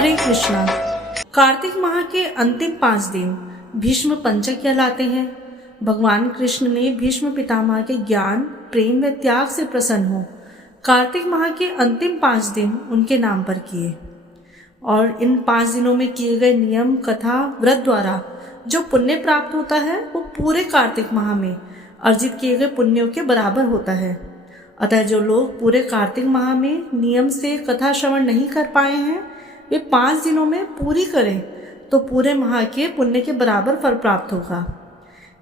हरे कृष्णा। कार्तिक माह के अंतिम 5 दिन भीष्म पंचक कहलाते हैं। भगवान कृष्ण ने भीष्म पितामह के ज्ञान, प्रेम व त्याग से प्रसन्न हो कार्तिक माह के अंतिम 5 दिन उनके नाम पर किए और इन 5 दिनों में किए गए नियम, कथा, व्रत द्वारा जो पुण्य प्राप्त होता है वो पूरे कार्तिक माह में अर्जित किए गए पुण्यों के बराबर होता है। अतः जो लोग पूरे कार्तिक माह में नियम से कथा श्रवण नहीं कर पाए हैं वे 5 दिनों में पूरी करें तो पूरे माह के पुण्य के बराबर फल प्राप्त होगा।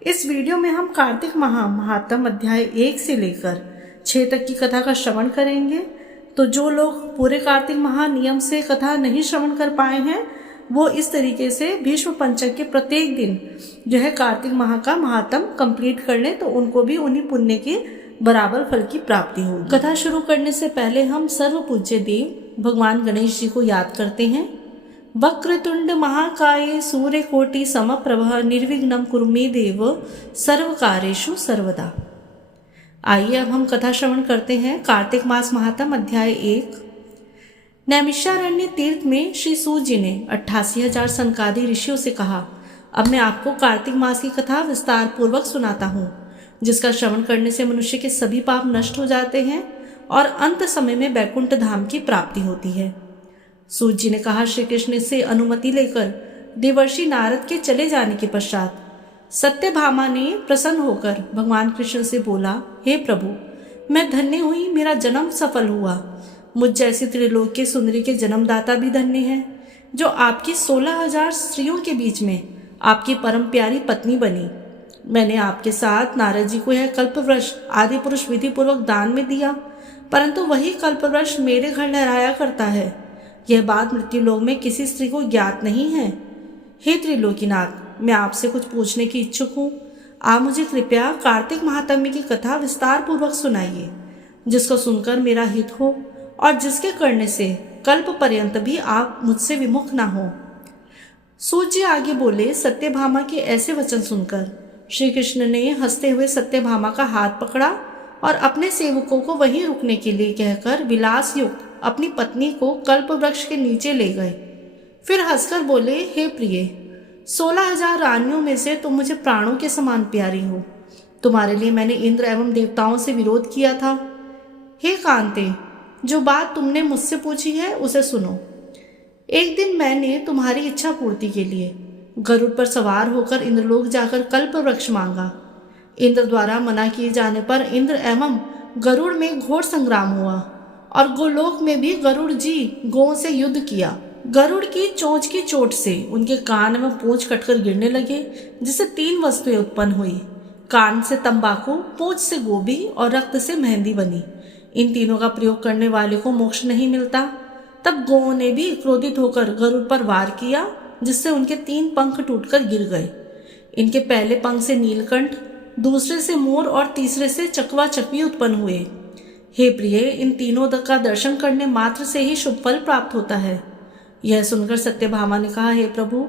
इस वीडियो में हम कार्तिक माह महात्म अध्याय 1 से लेकर 6 तक की कथा का श्रवण करेंगे। तो जो लोग पूरे कार्तिक माह नियम से कथा नहीं श्रवण कर पाए हैं वो इस तरीके से भीष्म पंचक के प्रत्येक दिन जो है कार्तिक माह का महात्म कंप्लीट कर लें तो उनको भी उन्हीं पुण्य के बराबर फल की प्राप्ति होगी। कथा शुरू करने से पहले हम सर्व पूज्य देव भगवान गणेश जी को याद करते हैं। वक्रतुंड महाकाय सूर्यकोटि समप्रभ निर्विघ्नं कुरु मे देव सर्व कार्येषु सर्वदा। आइए अब हम कथा श्रवण करते हैं। कार्तिक मास महात्म अध्याय 1। नैमिषारण्य तीर्थ में श्री सूत जी ने 88,000 सनकादि ऋषियों से कहा, अब मैं आपको कार्तिक मास की कथा विस्तार पूर्वक सुनाता हूँ, जिसका श्रवण करने से मनुष्य के सभी पाप नष्ट हो जाते हैं और अंत समय में बैकुंठ धाम की प्राप्ति होती है। सूत जी ने कहा, श्री कृष्ण से अनुमति लेकर देवर्षि नारद के चले जाने के पश्चात सत्यभामा ने प्रसन्न होकर भगवान कृष्ण से बोला, हे प्रभु, मैं धन्य हुई, मेरा जन्म सफल हुआ। मुझ जैसी त्रिलोक्य सुंदरी के जन्मदाता भी धन्य है, जो आपकी 16,000 स्त्रियों के बीच में आपकी परम प्यारी पत्नी बनी। मैंने आपके साथ नारद जी को यह कल्पवृक्ष आदि पुरुष विधि पूर्वक दान में दिया, परंतु वही कल्पवृक्ष मेरे घर लहराया करता है। यह बात मृत्युलोक में किसी स्त्री को ज्ञात नहीं है। हे त्रिलोकीनाथ, मैं आपसे कुछ पूछने की इच्छुक हूँ। आप मुझे कृपया कार्तिक महात्म्य की कथा विस्तार पूर्वक सुनाइए, जिसको सुनकर मेरा हित हो और जिसके करने से कल्प पर्यंत भी आप मुझसे विमुख ना हो। सूत जी आगे बोले, सत्यभामा के ऐसे वचन सुनकर श्री कृष्ण ने हंसते हुए सत्यभामा का हाथ पकड़ा और अपने सेवकों को वहीं रुकने के लिए कहकर विलास युक्त अपनी पत्नी को कल्प वृक्ष के नीचे ले गए। फिर हंसकर बोले, हे प्रिय, 16,000 रानियों में से तुम मुझे प्राणों के समान प्यारी हो। तुम्हारे लिए मैंने इंद्र एवं देवताओं से विरोध किया था। हे कांते, जो बात तुमने मुझसे पूछी है उसे सुनो। एक दिन मैंने तुम्हारी इच्छा पूर्ति के लिए गरुड़ पर सवार होकर इंद्रलोक जाकर कल्प वृक्ष मांगा। इंद्र द्वारा मना किए जाने पर इंद्र एवं गरुड़ में घोर संग्राम हुआ और गोलोक में भी गरुड़ जी गौ से युद्ध किया। गरुड़ की चोंच की चोट से उनके कान में पूंछ कटकर गिरने लगे, जिससे 3 वस्तुएं उत्पन्न हुई। कान से तंबाकू, पूंछ से गोभी और रक्त से मेहंदी बनी। इन तीनों का प्रयोग करने वाले को मोक्ष नहीं मिलता। तब गौ ने भी क्रोधित होकर गरुड़ पर वार किया, जिससे उनके 3 पंख टूटकर गिर गए। इनके पहले पंख से नीलकंठ, दूसरे से मोर और तीसरे से चकवा चकवी उत्पन्न हुए। हे प्रिय, इन तीनों का दर्शन करने मात्र से ही शुभ फल प्राप्त होता है। यह सुनकर सत्यभामा ने कहा, हे प्रभु,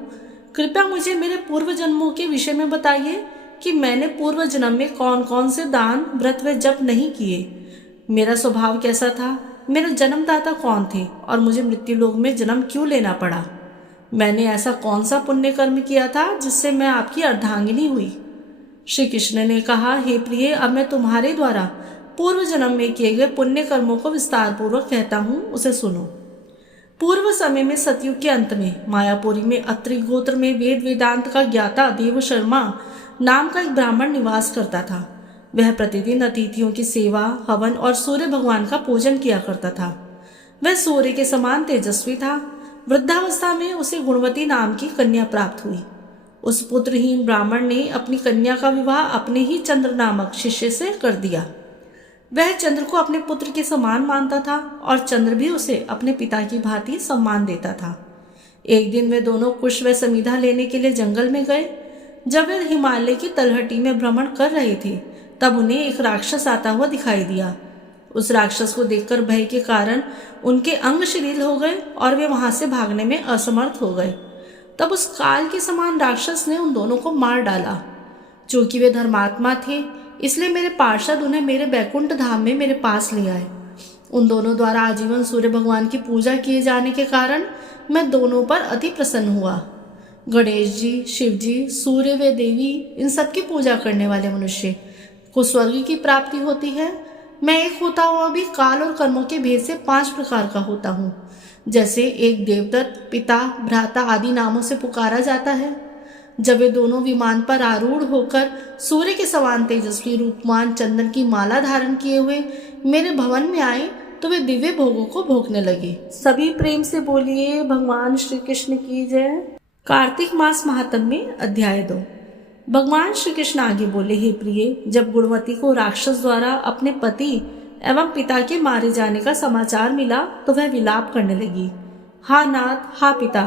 कृपया मुझे मेरे पूर्व जन्मों के विषय में बताइए कि मैंने पूर्व जन्म में कौन कौन से दान, व्रत व जप नहीं किए। मेरा स्वभाव कैसा था, मेरे जन्मदाता कौन थे और मुझे मृत्युलोक में जन्म क्यों लेना पड़ा। मैंने ऐसा कौन सा पुण्य कर्म किया था जिससे मैं आपकी अर्धांगिनी हुई। श्री कृष्ण ने कहा, हे प्रिय, अब मैं तुम्हारे द्वारा पूर्व जन्म में किए गए पुण्य कर्मों को विस्तार पूर्वक कहता हूँ, उसे सुनो। पूर्व समय में सतयुग के अंत में मायापुरी में अत्रि गोत्र में वेद वेदांत का ज्ञाता देव शर्मा नाम का एक ब्राह्मण निवास करता था। वह प्रतिदिन अतिथियों की सेवा, हवन और सूर्य भगवान का पूजन किया करता था। वह सूर्य के समान तेजस्वी था। वृद्धावस्था में उसे गुणवती नाम की कन्या प्राप्त हुई। उस पुत्रहीन ब्राह्मण ने अपनी कन्या का विवाह अपने ही चंद्र नामक शिष्य से कर दिया। वह चंद्र को अपने पुत्र के समान मानता था और चंद्र भी उसे अपने पिता की भांति सम्मान देता था। एक दिन वे दोनों कुश व समीधा लेने के लिए जंगल में गए। जब वे हिमालय की तलहटी में भ्रमण कर रहे थे तब उन्हें एक राक्षस आता हुआ दिखाई दिया। उस राक्षस को देखकर भय के कारण उनके अंग शिथिल हो गए और वे वहां से भागने में असमर्थ हो गए। तब उस काल के समान राक्षस ने उन दोनों को मार डाला। चूंकि वे धर्मात्मा थे, इसलिए मेरे पार्षद उन्हें मेरे बैकुंठ धाम में मेरे पास ले आए। उन दोनों द्वारा आजीवन सूर्य भगवान की पूजा किए जाने के कारण मैं दोनों पर अति प्रसन्न हुआ। गणेश जी, शिव जी, सूर्य व देवी, इन सब की पूजा करने वाले मनुष्य को स्वर्ग की प्राप्ति होती है। मैं एक होता हुआ भी काल और कर्मों के भेद से 5 प्रकार का होता हूँ। जैसे एक देवदत्त, पिता, भ्राता आदि नामों से पुकारा जाता है। जब वे दोनों विमान पर आरूढ़ होकर सूर्य के समान तेजस्वी रूपमान चंदन की माला धारण किए हुए मेरे भवन में आए तो वे दिव्य भोगों को भोगने लगे। सभी प्रेम से बोलिए भगवान श्री कृष्ण की जय। कार्तिक मास महात्म्य अध्याय 2। भगवान श्री कृष्ण आगे बोले, हे प्रिय, जब गुणवती को राक्षस द्वारा अपने पति एवं पिता के मारे जाने का समाचार मिला तो वह विलाप करने लगी। हा नाथ, हा पिता,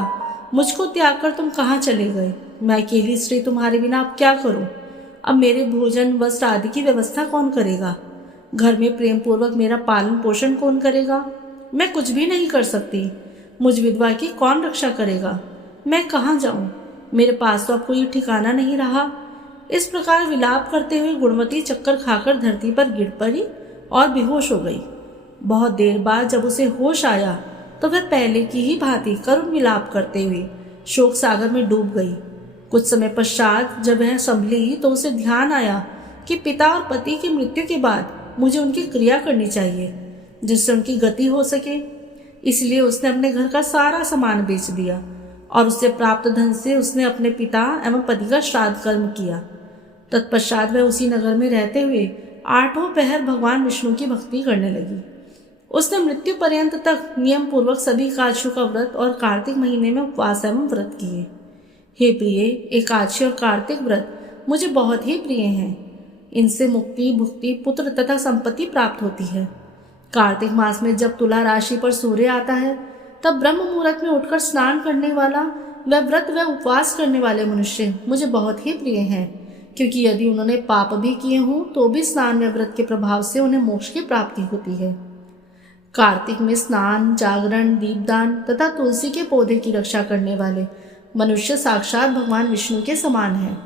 मुझको त्याग कर तुम कहाँ चले गए? मैं अकेली स्त्री तुम्हारे बिना अब क्या करूं? अब मेरे भोजन वस्त्र आदि की व्यवस्था कौन करेगा? घर में प्रेम पूर्वक मेरा पालन पोषण कौन करेगा? मैं कुछ भी नहीं कर सकती। मुझ विधवा की कौन रक्षा करेगा? मैं कहाँ जाऊं? मेरे पास तो अब कोई ठिकाना नहीं रहा। इस प्रकार विलाप करते हुए गुणवती चक्कर खाकर धरती पर गिर पड़ी और बेहोश हो गई। बहुत देर बाद जब उसे होश आया तो वह पहले की ही भांति करुण विलाप करते हुए शोक सागर में डूब गई। कुछ समय पश्चात जब वह संभली तो उसे ध्यान आया कि पिता और पति की मृत्यु के बाद मुझे उनकी क्रिया करनी चाहिए जिससे उनकी गति हो सके। इसलिए उसने अपने घर का सारा सामान बेच दिया और उससे प्राप्त धन से उसने अपने पिता एवं पति का श्राद्ध कर्म किया। तत्पश्चात वह उसी नगर में रहते हुए 8 पहर भगवान विष्णु की भक्ति करने लगी। उसने मृत्यु पर्यंत तक नियम पूर्वक सभी एकादशियों का व्रत और कार्तिक महीने में उपवास एवं व्रत किए। हे प्रिय, एकादशी और कार्तिक व्रत मुझे बहुत ही प्रिय हैं। इनसे मुक्ति, भुक्ति, पुत्र तथा संपत्ति प्राप्त होती है। कार्तिक मास में जब तुला राशि पर सूर्य आता है तब ब्रह्म मुहूर्त में उठकर स्नान करने वाला व व्रत व उपवास करने वाले मनुष्य मुझे बहुत ही प्रिय हैं, क्योंकि यदि उन्होंने पाप भी किए हों तो भी स्नान व व्रत के प्रभाव से उन्हें मोक्ष की प्राप्ति होती है। कार्तिक में स्नान, जागरण, दीपदान तथा तुलसी के पौधे की रक्षा करने वाले मनुष्य साक्षात भगवान विष्णु के समान है।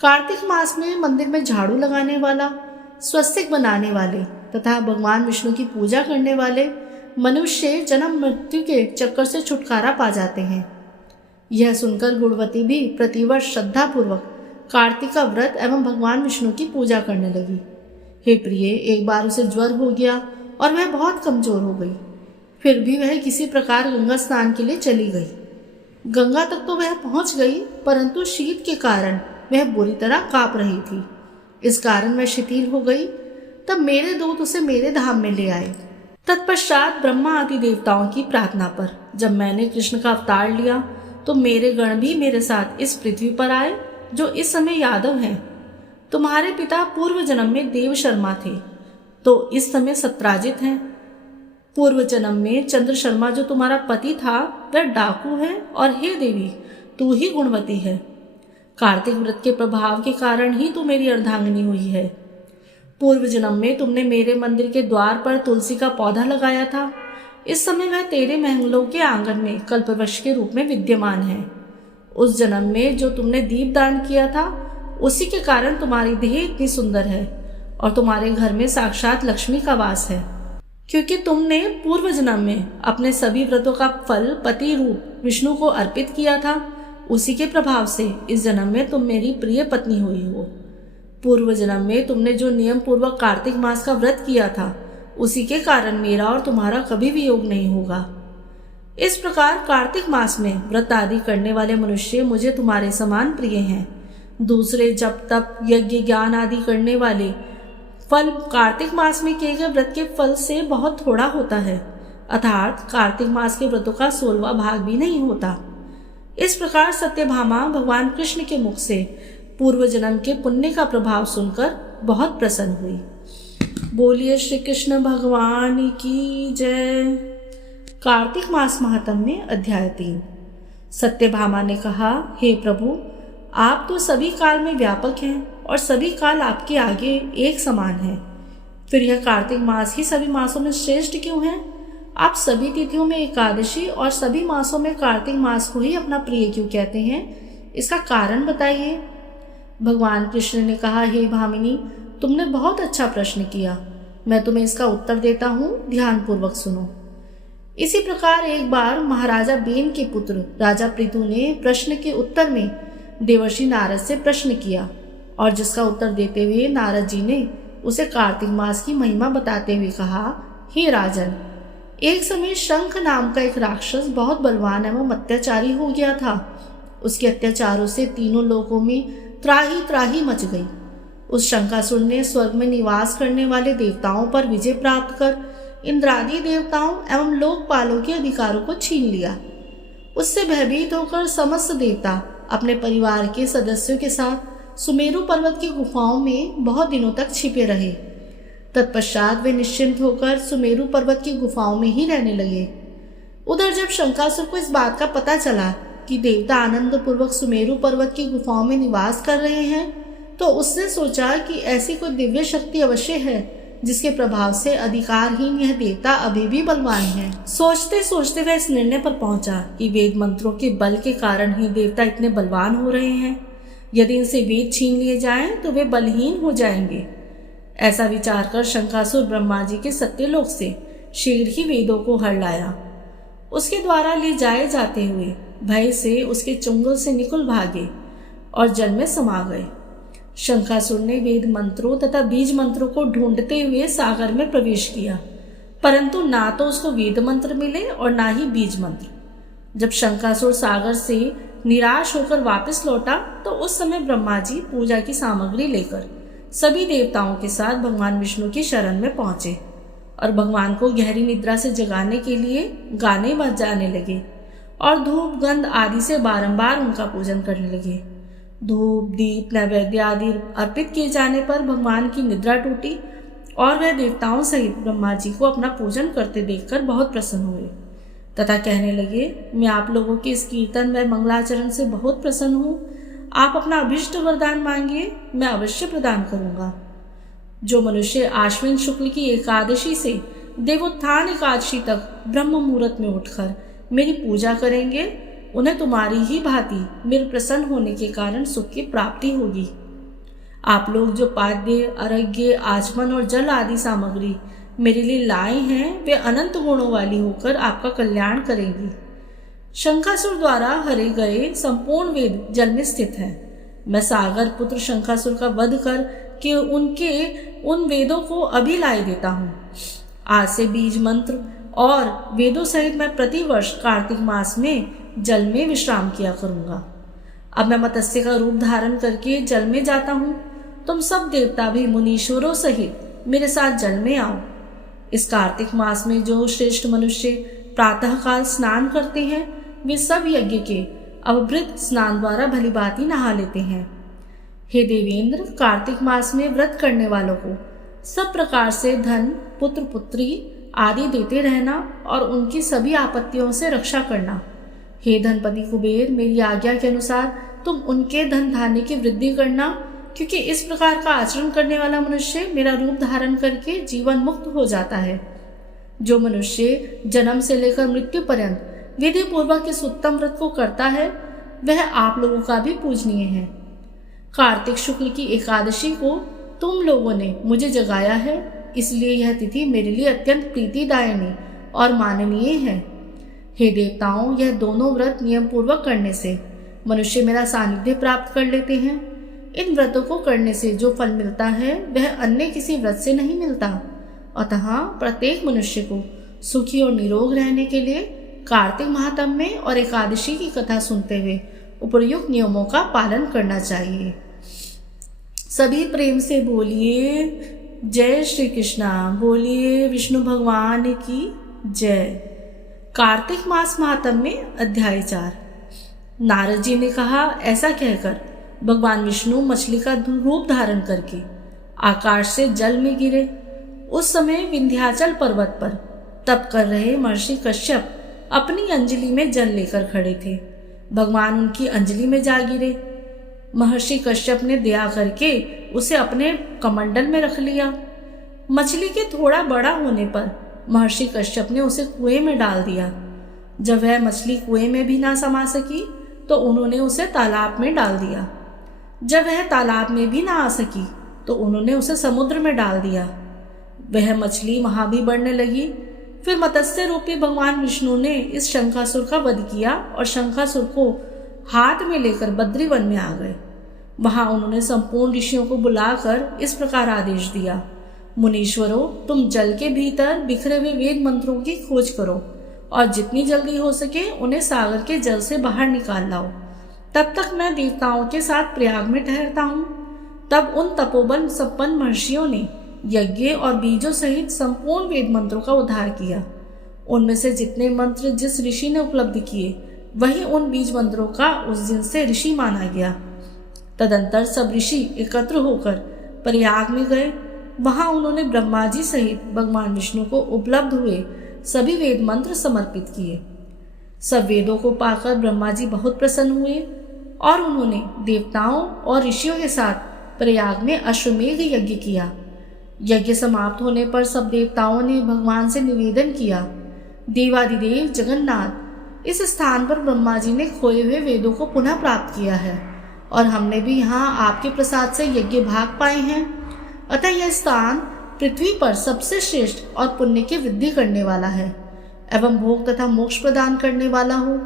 कार्तिक मास में मंदिर में झाड़ू लगाने वाला, स्वस्तिक बनाने वाले तथा भगवान विष्णु की पूजा करने वाले मनुष्य जन्म मृत्यु के चक्कर से छुटकारा पा जाते हैं। यह सुनकर गुणवती भी प्रतिवर्ष श्रद्धा पूर्वक कार्तिक का व्रत एवं भगवान विष्णु की पूजा करने लगी। हे प्रिय, एक बार उसे ज्वर हो गया और वह बहुत कमजोर हो गई। फिर भी वह किसी प्रकार गंगा स्नान के लिए चली गई। गंगा तक तो वह पहुंच गई, परंतु शीत के कारण वह बुरी तरह कांप रही थी। इस कारण वह शिथिल हो गई। तब मेरे दूत उसे मेरे धाम में ले आए। तत्पश्चात ब्रह्मा आदि देवताओं की प्रार्थना पर जब मैंने कृष्ण का अवतार लिया तो मेरे गण भी मेरे साथ इस पृथ्वी पर आए, जो इस समय यादव हैं। तुम्हारे पिता पूर्व जन्म में देव शर्मा थे तो इस समय सत्राजित हैं। पूर्व जन्म में चंद्र शर्मा जो तुम्हारा पति था वह डाकू है, और हे देवी, तू ही गुणवती है। कार्तिक व्रत के प्रभाव के कारण ही तू मेरी अर्धांगिनी हुई है। पूर्व जन्म में तुमने मेरे मंदिर के द्वार पर तुलसी का पौधा लगाया था। इस समय वह तेरे महलों के आंगन में कल्पवृक्ष के रूप में विद्यमान है। उस जन्म में जो तुमने दीप दान किया था उसी के कारण तुम्हारी देह इतनी सुंदर है और तुम्हारे घर में साक्षात लक्ष्मी का वास है। क्योंकि तुमने पूर्व जन्म में अपने सभी व्रतों का फल पति रूप विष्णु को अर्पित किया था, उसी के प्रभाव से इस जन्म में तुम मेरी प्रिय पत्नी हुई हो। पूर्व जन्म में तुमने जो नियम पूर्वक कार्तिक मास का व्रत किया था उसी के कारण मेरा और तुम्हारा कभी भी योग नहीं होगा। इस प्रकार कार्तिक मास में व्रत आदि करने वाले मनुष्य मुझे तुम्हारे समान प्रिय हैं। दूसरे जप तप यज्ञ ज्ञान आदि करने वाले फल कार्तिक मास में किए गए व्रत के फल से बहुत थोड़ा होता है, अर्थात कार्तिक मास के व्रतों का 16वां भाग भी नहीं होता। इस प्रकार सत्यभामा भगवान कृष्ण के मुख से पूर्व जन्म के पुण्य का प्रभाव सुनकर बहुत प्रसन्न हुई। बोलिए श्री कृष्ण भगवान की जय। कार्तिक मास महात्म्य अध्याय 3। सत्यभामा ने कहा, हे प्रभु, आप तो सभी काल में व्यापक हैं और सभी काल आपके आगे एक समान है। फिर यह कार्तिक मास ही सभी मासों में श्रेष्ठ क्यों है? आप सभी तिथियों में एकादशी और सभी मासों में कार्तिक मास को ही अपना प्रिय क्यों कहते हैं? इसका कारण बताइए। भगवान कृष्ण ने कहा, हे भामिनी, तुमने बहुत अच्छा प्रश्न किया। मैं तुम्हें इसका उत्तर देता हूँ, ध्यान पूर्वक सुनो। इसी प्रकार एक बार महाराजा बेन के पुत्र राजा पृथु ने प्रश्न के उत्तर में देवर्षि नारद से प्रश्न किया और जिसका उत्तर देते हुए नारद जी ने उसे कार्तिक मास की महिमा बताते हुए कहा, हे राजन, एक समय शंख नाम का एक राक्षस बहुत बलवान एवं अत्याचारी हो गया था। उसके अत्याचारों से तीनों लोकों में त्राही त्राही मच गई। उस शंखासुर ने स्वर्ग में निवास करने वाले देवताओं पर विजय प्राप्त कर इंद्रादि देवताओं एवं लोकपालों के अधिकारों को छीन लिया। उससे भयभीत होकर समस्त देवता अपने परिवार के सदस्यों के साथ सुमेरु पर्वत की गुफाओं में बहुत दिनों तक छिपे रहे। तत्पश्चात वे निश्चिंत होकर सुमेरु पर्वत की गुफाओं में ही रहने लगे। उधर जब शंखासुर को इस बात का पता चला कि देवता आनंद पूर्वक सुमेरु पर्वत की गुफाओं में निवास कर रहे हैं, तो उसने सोचा कि ऐसी कोई दिव्य शक्ति अवश्य है जिसके प्रभाव से अधिकारहीन यह देवता अभी भी बलवान है। सोचते सोचते वह इस निर्णय पर पहुंचा कि वेद मंत्रों के बल के कारण ही देवता इतने बलवान हो रहे हैं। यदि इनसे वेद छीन लिए जाएं तो वे बलहीन हो जाएंगे। ऐसा विचार कर शंखासुर ब्रह्मा जी के सत्यलोक से शीघ्र ही वेदों को हर लाया। उसके द्वारा ले जाए जाते हुए भय से उसके चुंगल से निकल भागे और जल में समा गए। शंखासुर ने वेद मंत्रों तथा बीज मंत्रों को ढूंढते हुए सागर में प्रवेश किया, परंतु ना तो उसको वेद मंत्र मिले और ना ही बीज मंत्र। जब शंखासुर सागर से निराश होकर वापस लौटा तो उस समय ब्रह्मा जी पूजा की सामग्री लेकर सभी देवताओं के साथ भगवान विष्णु की शरण में पहुंचे और भगवान को गहरी निद्रा से जगाने के लिए गाने बजाने लगे और धूप गंध आदि से बारंबार उनका पूजन करने लगे। धूप दीप नैवेद्य आदि अर्पित किए जाने पर भगवान की निद्रा टूटी और वह देवताओं सहित ब्रह्मा जी को अपना पूजन करते देखकर बहुत प्रसन्न हुए तथा कहने लगे, मैं आप लोगों के इस कीर्तन व मंगलाचरण से बहुत प्रसन्न हूँ। आप अपना अभिष्ट वरदान मांगिए, मैं अवश्य प्रदान करूँगा। जो मनुष्य आश्विन शुक्ल की एकादशी से देवोत्थान एकादशी तक ब्रह्म मुहूर्त में उठकर मेरी पूजा करेंगे, उन्हें तुम्हारी ही भांति मेरे प्रसन्न होने के कारण सुख की प्राप्ति होगी। आप लोग जो पाद्य अर्घ्य आचमन और जल आदि सामग्री मेरे लिए लाए हैं, वे अनंत गुणों वाली होकर आपका कल्याण करेंगी। शंखासुर द्वारा हरे गए संपूर्ण वेद जल में स्थित है। मैं सागर पुत्र शंखासुर का वध कर के उनके उन वेदों को अभी लाए देता हूँ। आज से बीज मंत्र और वेदों सहित मैं प्रतिवर्ष कार्तिक मास में जल में विश्राम किया करूँगा। अब मैं मत्स्य का रूप धारण करके जल में जाता हूँ। तुम सब देवता भी मुनीश्वरों सहित मेरे साथ जल में आओ। इस कार्तिक मास में जो श्रेष्ठ मनुष्य प्रातःकाल स्नान करते हैं, वे सब यज्ञ के अवभृत स्नान द्वारा भलीभांति नहा लेते हैं। हे देवेंद्र, कार्तिक मास में व्रत करने वालों को सब प्रकार से धन पुत्र पुत्री आदि देते रहना और उनकी सभी आपत्तियों से रक्षा करना। हे धनपति कुबेर, मेरी आज्ञा के अनुसार तुम उनके धन धान्य की वृद्धि करना, क्योंकि इस प्रकार का आचरण करने वाला मनुष्य मेरा रूप धारण करके जीवन मुक्त हो जाता है। जो मनुष्य जन्म से लेकर मृत्यु पर्यंत विधि पूर्वक इस उत्तम व्रत को करता है, वह आप लोगों का भी पूजनीय है। कार्तिक शुक्ल की एकादशी को तुम लोगों ने मुझे जगाया है, इसलिए यह तिथि मेरे लिए अत्यंत प्रीतिदायिनी और माननीय है। हे देवताओं, यह दोनों व्रत नियम पूर्वक करने से मनुष्य मेरा सानिध्य प्राप्त कर लेते हैं। इन व्रतों को करने से जो फल मिलता है वह अन्य किसी व्रत से नहीं मिलता। अतः प्रत्येक मनुष्य को सुखी और निरोग रहने के लिए कार्तिक महात्म्य और एकादशी की कथा सुनते हुए उपयुक्त नियमों का पालन करना चाहिए। सभी प्रेम से बोलिए जय श्री कृष्णा, बोलिए विष्णु भगवान की जय। कार्तिक मास महात्म्य अध्याय 4। नारद जी ने कहा, ऐसा कहकर भगवान विष्णु मछली का रूप धारण करके आकाश से जल में गिरे। उस समय विंध्याचल पर्वत पर तप कर रहे महर्षि कश्यप अपनी अंजलि में जल लेकर खड़े थे। भगवान उनकी अंजलि में जा गिरे। महर्षि कश्यप ने दया करके उसे अपने कमंडल में रख लिया। मछली के थोड़ा बड़ा होने पर महर्षि कश्यप ने उसे कुएं में डाल दिया। जब वह मछली कुएं में भी ना समा सकी तो उन्होंने उसे तालाब में डाल दिया। जब वह तालाब में भी ना आ सकी तो उन्होंने उसे समुद्र में डाल दिया। वह मछली वहां भी बढ़ने लगी। फिर मत्स्य रूपी भगवान विष्णु ने इस शंखासुर का वध किया और शंखासुर को हाथ में लेकर बद्री वन में आ गए। वहां उन्होंने संपूर्ण ऋषियों को बुलाकर इस प्रकार आदेश दिया, मुनीश्वरों, तुम जल के भीतर बिखरे हुए वेद मंत्रों की खोज करो और जितनी जल्दी हो सके उन्हें सागर के जल से बाहर निकाल लाओ। तब तक मैं देवताओं के साथ प्रयाग में ठहरता हूँ। तब उन तपोबन संपन्न महर्षियों ने यज्ञ और बीजों सहित संपूर्ण वेद मंत्रों का उद्धार किया। उनमें से जितने मंत्र जिस ऋषि ने उपलब्ध किए, वही उन बीज मंत्रों का उस दिन से ऋषि माना गया। तदंतर सब ऋषि एकत्र होकर प्रयाग में गए। वहां उन्होंने ब्रह्मा जी सहित भगवान विष्णु को उपलब्ध हुए सभी वेद मंत्र समर्पित किए। सब वेदों को पाकर ब्रह्मा जी बहुत प्रसन्न हुए और उन्होंने देवताओं और ऋषियों के साथ प्रयाग में अश्वमेध यज्ञ किया। यज्ञ समाप्त होने पर सब देवताओं ने भगवान से निवेदन किया, देवादिदेव जगन्नाथ, इस स्थान पर ब्रह्मा जी ने खोए हुए वेदों को पुनः प्राप्त किया है और हमने भी यहाँ आपके प्रसाद से यज्ञ भाग पाए हैं। अतः यह स्थान पृथ्वी पर सबसे श्रेष्ठ और पुण्य की वृद्धि करने वाला है एवं भोग तथा मोक्ष प्रदान करने वाला हो।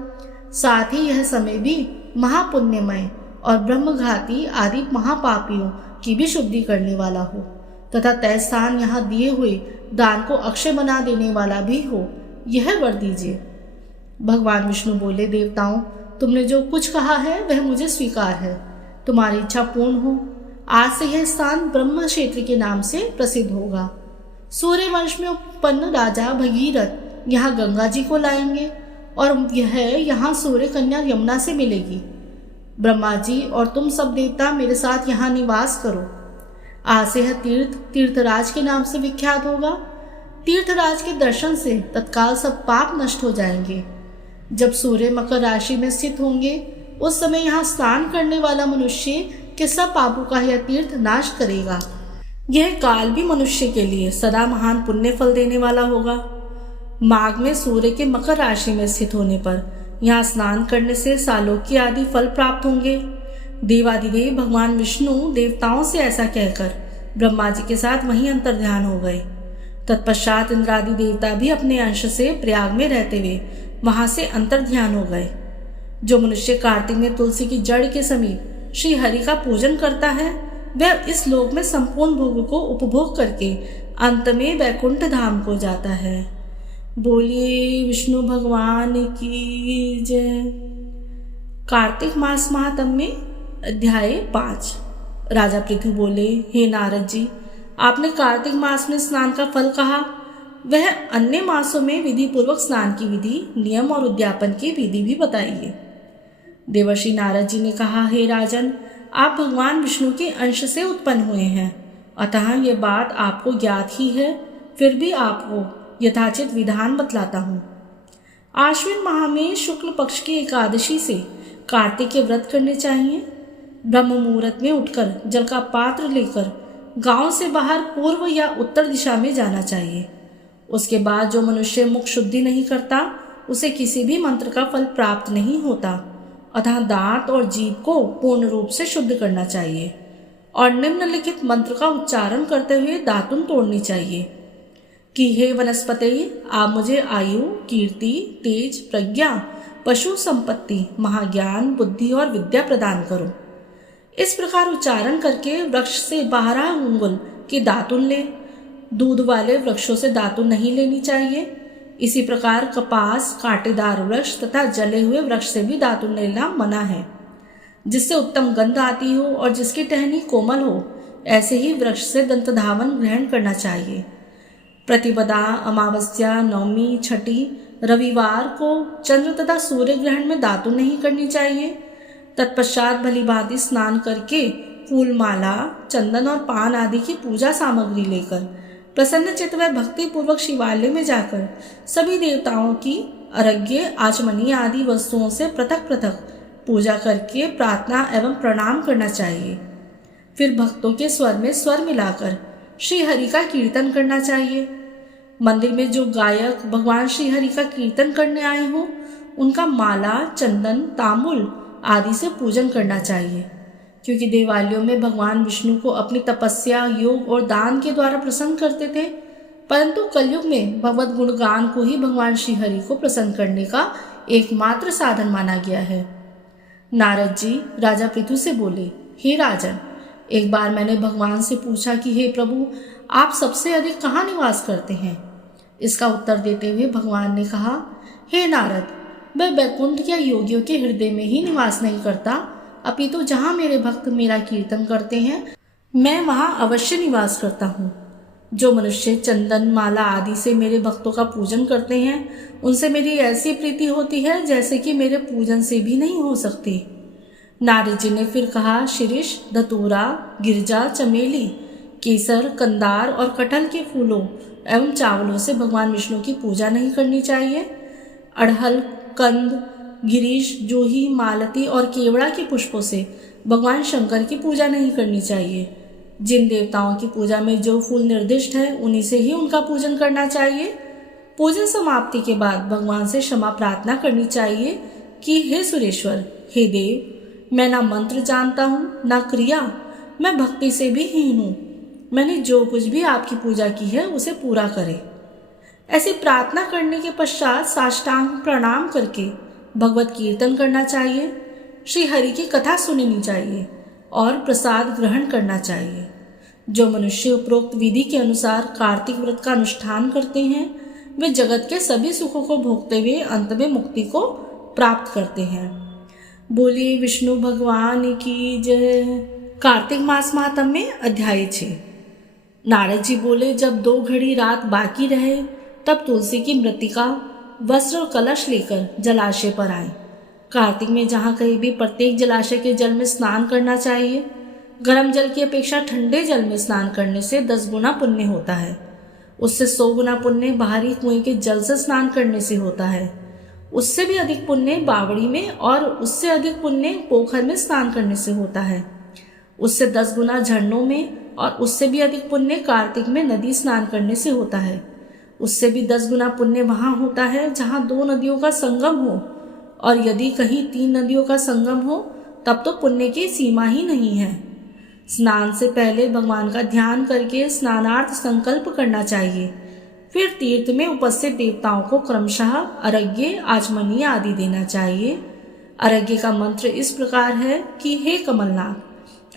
साथ ही यह समय भी महापुण्यमय और ब्रह्मघाती आदि महापापियों की भी शुद्धि करने वाला हो तथा तय स्थान यहाँ दिए हुए दान को अक्षय बना देने वाला भी हो, यह वर दीजिए। भगवान विष्णु बोले, देवताओं, तुमने जो कुछ कहा है वह मुझे स्वीकार है। तुम्हारी इच्छा पूर्ण हो। आज से यह स्थान ब्रह्म क्षेत्र के नाम से प्रसिद्ध होगा। सूर्य वंश में उत्पन्न राजा भगीरथ यहाँ गंगा जी को लाएंगे और यह यहाँ सूर्य कन्या यमुना से मिलेगी। ब्रह्मा जी और तुम सब देवता मेरे साथ यहाँ निवास करो। आज से यह तीर्थ तीर्थराज के नाम से विख्यात होगा। तीर्थराज के दर्शन से तत्काल सब पाप नष्ट हो जाएंगे। जब सूर्य मकर राशि में स्थित होंगे, उस समय यहाँ स्नान करने वाला मनुष्य के सब पापों का यह तीर्थ नाश करेगा। यह काल भी मनुष्य के लिए सदा महान पुण्य फल देने वाला होगा। माघ में सूर्य के मकर राशि में स्थित होने पर यहाँ स्नान करने से सालोकी आदि फल प्राप्त होंगे। देवादिदेव भगवान विष्णु देवताओं से ऐसा कहकर ब्रह्मा जी के साथ वहीं अंतर्ध्यान हो गए। तत्पश्चात इंद्रादि देवता भी अपने अंश से प्रयाग में रहते हुए वहां से अंतर्ध्यान हो गए। जो मनुष्य कार्तिक में तुलसी की जड़ के समीप श्री हरि का पूजन करता है, वह इस लोक में संपूर्ण भोग को उपभोग करके अंत में वैकुंठ धाम को जाता है। बोलिए विष्णु भगवान की जय। कार्तिक मास महात्म्य में अध्याय 5। राजा पृथु बोले, हे नारद जी, आपने कार्तिक मास में स्नान का फल कहा, वह अन्य मासों में विधि पूर्वक स्नान की विधि, नियम और उद्यापन की विधि भी बताइए। देवर्षि नारद जी ने कहा, हे राजन, आप भगवान विष्णु के अंश से उत्पन्न हुए हैं, अतः ये बात आपको ज्ञात ही है। फिर भी आपको यथाचित विधान बतलाता हूँ। आश्विन माह में शुक्ल पक्ष की एकादशी से कार्तिक के व्रत करने चाहिए। ब्रह्म मुहूर्त में उठकर जल का पात्र लेकर गांव से बाहर पूर्व या उत्तर दिशा में जाना चाहिए। उसके बाद जो मनुष्य मुख शुद्धि नहीं करता, उसे किसी भी मंत्र का फल प्राप्त नहीं होता। अतः दांत और जीभ को पूर्ण रूप से शुद्ध करना चाहिए और निम्नलिखित मंत्र का उच्चारण करते हुए दातुन तोड़नी चाहिए कि हे वनस्पति, आप मुझे आयु, कीर्ति, तेज, प्रज्ञा, पशु संपत्ति, महाज्ञान, बुद्धि और विद्या प्रदान करो। इस प्रकार उच्चारण करके वृक्ष से 12 अंगुल के दातुन ले। दूध वाले वृक्षों से दातुन नहीं लेनी चाहिए। इसी प्रकार कपास, कांटेदार वृक्ष तथा जले हुए वृक्ष से भी दातुन लेना मना है। जिससे उत्तम गंध आती हो और जिसकी टहनी कोमल हो, ऐसे ही वृक्ष से दंतधावन ग्रहण करना चाहिए। प्रतिपदा, अमावस्या, नवमी, छठी, रविवार को चंद्र तथा सूर्य ग्रहण में दातुन नहीं करनी चाहिए। तत्पश्चात भली भांति स्नान करके फूल माला, चंदन और पान आदि की पूजा सामग्री लेकर प्रसन्न चित्त व भक्ति पूर्वक शिवालय में जाकर सभी देवताओं की अर्घ्य, आचमनी आदि वस्तुओं से पृथक पृथक पूजा करके प्रार्थना एवं प्रणाम करना चाहिए। फिर भक्तों के स्वर में स्वर मिलाकर श्री हरि का कीर्तन करना चाहिए। मंदिर में जो गायक भगवान श्री हरि का कीर्तन करने आए हों, उनका माला, चंदन, तांबुल आदि से पूजन करना चाहिए, क्योंकि देवालयों में भगवान विष्णु को अपनी तपस्या, योग और दान के द्वारा प्रसन्न करते थे। परंतु कलयुग में भगवत गुणगान को ही भगवान श्री हरि को प्रसन्न करने का एकमात्र साधन माना गया है। नारद जी राजा पृथु से बोले, हे राजन, एक बार मैंने भगवान से पूछा कि हे प्रभु, आप सबसे अधिक कहाँ निवास करते हैं। इसका उत्तर देते हुए भगवान ने कहा, हे नारद, मैं वैकुंठ या योगियों के हृदय में ही निवास नहीं करता, अपितु जहाँ मेरे भक्त मेरा कीर्तन करते हैं मैं वहाँ अवश्य निवास करता हूँ। जो मनुष्य चंदन माला आदि से मेरे भक्तों का पूजन करते हैं उनसे मेरी ऐसी प्रीति होती है जैसे कि मेरे पूजन से भी नहीं हो सकती। नारद जी ने फिर कहा, शिरीष, धतूरा, गिरजा, चमेली, केसर, कंदार और कटहल के फूलों एवं चावलों से भगवान विष्णु की पूजा नहीं करनी चाहिए। अड़हल, कंद, गिरीश, जूही, मालती और केवड़ा के पुष्पों से भगवान शंकर की पूजा नहीं करनी चाहिए। जिन देवताओं की पूजा में जो फूल निर्दिष्ट है उन्हीं से ही उनका पूजन करना चाहिए। पूजन समाप्ति के बाद भगवान से क्षमा प्रार्थना करनी चाहिए कि हे सुरेश्वर, हे देव, मैं ना मंत्र जानता हूँ ना क्रिया, मैं भक्ति से भी हीन हूँ। मैंने जो कुछ भी आपकी पूजा की है उसे पूरा करे। ऐसी प्रार्थना करने के पश्चात साष्टांग प्रणाम करके भगवत कीर्तन करना चाहिए, श्री हरि की कथा सुननी चाहिए और प्रसाद ग्रहण करना चाहिए। जो मनुष्य उपरोक्त विधि के अनुसार कार्तिक व्रत का अनुष्ठान करते हैं वे जगत के सभी सुखों को भोगते हुए अंत में मुक्ति को प्राप्त करते हैं। बोलिए विष्णु भगवान की जय। कार्तिक मास महात्म्य अध्याय 6। नारद जी बोले, जब 2 घड़ी रात बाकी रहे तब तुलसी की मृत्तिका, वस्त्र और कलश लेकर जलाशय पर आए। कार्तिक में जहाँ कहीं भी प्रत्येक जलाशय के जल में स्नान करना चाहिए। गर्म जल की अपेक्षा ठंडे जल में स्नान करने से 10 गुना पुण्य होता है। उससे 100 गुना पुण्य बाहरी कुएं के जल से स्नान करने से होता है। उससे भी अधिक पुण्य बावड़ी में और उससे अधिक पुण्य पोखर में स्नान करने से होता है। उससे 10 गुना झरनों में और उससे भी अधिक पुण्य कार्तिक में नदी स्नान करने से होता है। उससे भी 10 गुना पुण्य वहाँ होता है जहाँ 2 नदियों का संगम हो, और यदि कहीं 3 नदियों का संगम हो तब तो पुण्य की सीमा ही नहीं है। स्नान से पहले भगवान का ध्यान करके स्नानार्थ संकल्प करना चाहिए। फिर तीर्थ में उपस्थित देवताओं को क्रमशः अर्घ्य, आचमनीय आदि देना चाहिए। अर्घ्य का मंत्र इस प्रकार है कि हे कमलनाथ,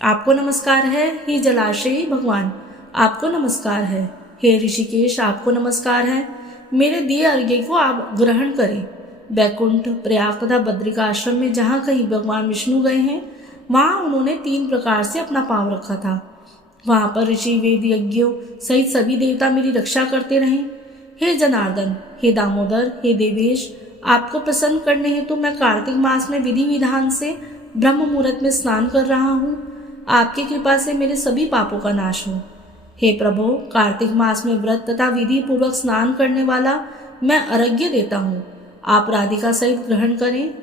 आपको नमस्कार है। हे जलाशय भगवान, आपको नमस्कार है। हे ऋषिकेश, आपको नमस्कार है। मेरे दिए अर्घ्य को आप ग्रहण करें। वैकुंठ, प्रयाग तथा बद्रिकाश्रम में जहाँ कहीं भगवान विष्णु गए हैं वहाँ उन्होंने 3 प्रकार से अपना पांव रखा था। वहाँ पर ऋषि, वेद, यज्ञों सहित सभी देवता मेरी रक्षा करते रहे। हे जनार्दन, हे दामोदर, हे देवेश, आपको प्रसन्न करने हेतु मैं कार्तिक मास में विधि विधान से ब्रह्म मुहूर्त में स्नान कर रहा हूँ। आपकी कृपा से मेरे सभी पापों का नाश हो। हे प्रभु, कार्तिक मास में व्रत तथा विधि पूर्वक स्नान करने वाला मैं अर्घ्य देता हूँ, आप राधिका सहित ग्रहण करें।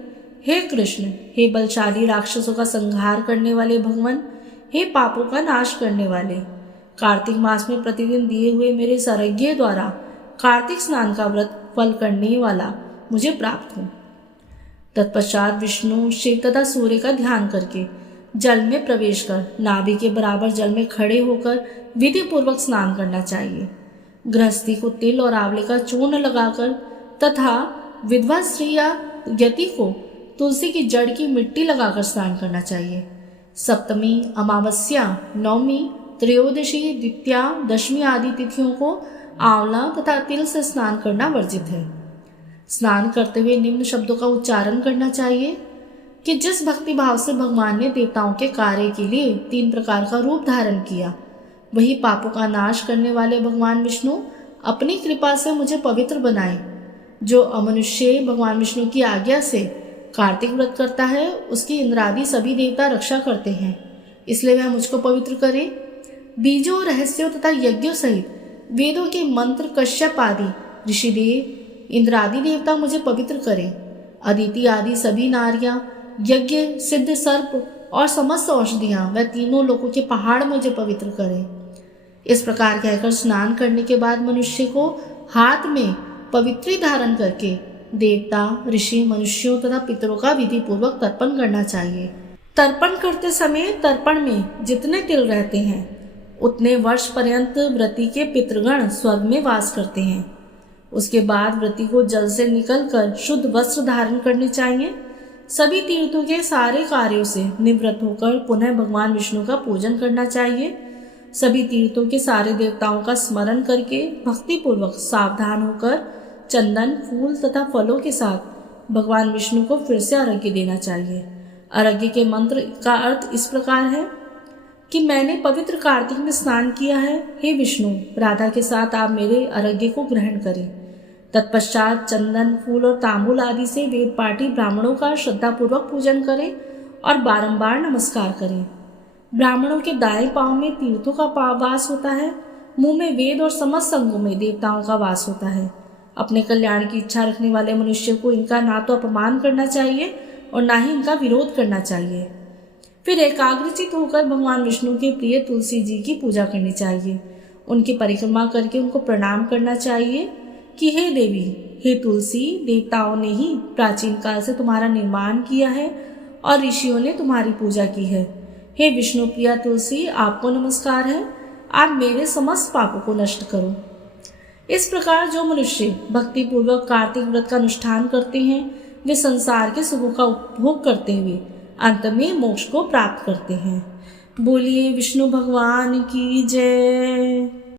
हे कृष्ण, हे बलशाली राक्षसों का संहार करने वाले भगवान, हे पापों का नाश करने वाले, कार्तिक मास में प्रतिदिन दिए हुए मेरे इस अर्घ्य द्वारा कार्तिक स्नान का व्रत फल करने वाला मुझे प्राप्त हो। तत्पश्चात विष्णु, शिव तथा सूर्य का ध्यान करके जल में प्रवेश कर नाभि के बराबर जल में खड़े होकर विधि पूर्वक स्नान करना चाहिए। गृहस्थी को तिल और आंवले का चूर्ण लगाकर तथा विधवा स्त्री या यति को तुलसी की जड़ की मिट्टी लगाकर स्नान करना चाहिए। सप्तमी, अमावस्या, नवमी, त्रयोदशी, द्वितीया, दशमी आदि तिथियों को आंवला तथा तिल से स्नान करना वर्जित है। स्नान करते हुए निम्न शब्दों का उच्चारण करना चाहिए कि जिस भक्ति भाव से भगवान ने देवताओं के कार्य के लिए 3 प्रकार का रूप धारण किया, वही पापों का नाश करने वाले भगवान विष्णु अपनी कृपा से मुझे पवित्र बनाए। जो अमनुष्य भगवान विष्णु की आज्ञा से कार्तिक व्रत करता है उसकी इंद्रादि सभी देवता रक्षा करते हैं, इसलिए वह मुझको पवित्र करे। बीजों, रहस्यों तथा यज्ञों सहित वेदों के मंत्र, कश्यप आदि ऋषिदेव, इंद्रादि देवता मुझे पवित्र करें। अदिति आदि सभी नारियां, यज्ञ, सिद्ध सर्प और समस्त औषधियाँ वह तीनों लोगों के पहाड़ मुझे पवित्र करें। इस प्रकार कहकर स्नान करने के बाद मनुष्य को हाथ में पवित्री धारण करके देवता, ऋषि, मनुष्यों तथा पितरों का विधि पूर्वक तर्पण करना चाहिए। तर्पण करते समय तर्पण में जितने तिल रहते हैं उतने वर्ष पर्यंत व्रती के पितृगण स्वर्ग में वास करते हैं। उसके बाद व्रती को जल से निकलकर शुद्ध वस्त्र धारण करने चाहिए। सभी तीर्थों के सारे कार्यों से निवृत्त होकर पुनः भगवान विष्णु का पूजन करना चाहिए। सभी तीर्थों के सारे देवताओं का स्मरण करके भक्तिपूर्वक सावधान होकर चंदन, फूल तथा फलों के साथ भगवान विष्णु को फिर से अर्घ्य देना चाहिए। अर्घ्य के मंत्र का अर्थ इस प्रकार है कि मैंने पवित्र कार्तिक में स्नान किया है, हे विष्णु, राधा के साथ आप मेरे अर्घ्य को ग्रहण करें। तत्पश्चात चंदन, फूल और तांबूल आदि से वेद पाठी ब्राह्मणों का श्रद्धापूर्वक पूजन करें और बारंबार नमस्कार करें। ब्राह्मणों के दाएं पांव में तीर्थों का वास होता है, मुंह में वेद और समस्त अंगों में देवताओं का वास होता है। अपने कल्याण की इच्छा रखने वाले मनुष्य को इनका ना तो अपमान करना चाहिए और ना ही इनका विरोध करना चाहिए। फिर एकाग्रचित होकर भगवान विष्णु के प्रिय तुलसी जी की पूजा करनी चाहिए। उनकी परिक्रमा करके उनको प्रणाम करना चाहिए कि हे देवी, हे तुलसी, देवताओं ने ही प्राचीन काल से तुम्हारा निर्माण किया है और ऋषियों ने तुम्हारी पूजा की है। हे विष्णु प्रिया तुलसी, आपको नमस्कार है, आप मेरे समस्त पापों को नष्ट करो। इस प्रकार जो मनुष्य भक्तिपूर्वक कार्तिक व्रत का अनुष्ठान करते हैं वे संसार के सुखों का उपभोग करते हुए अंत में मोक्ष को प्राप्त करते हैं। बोलिए विष्णु भगवान की जय।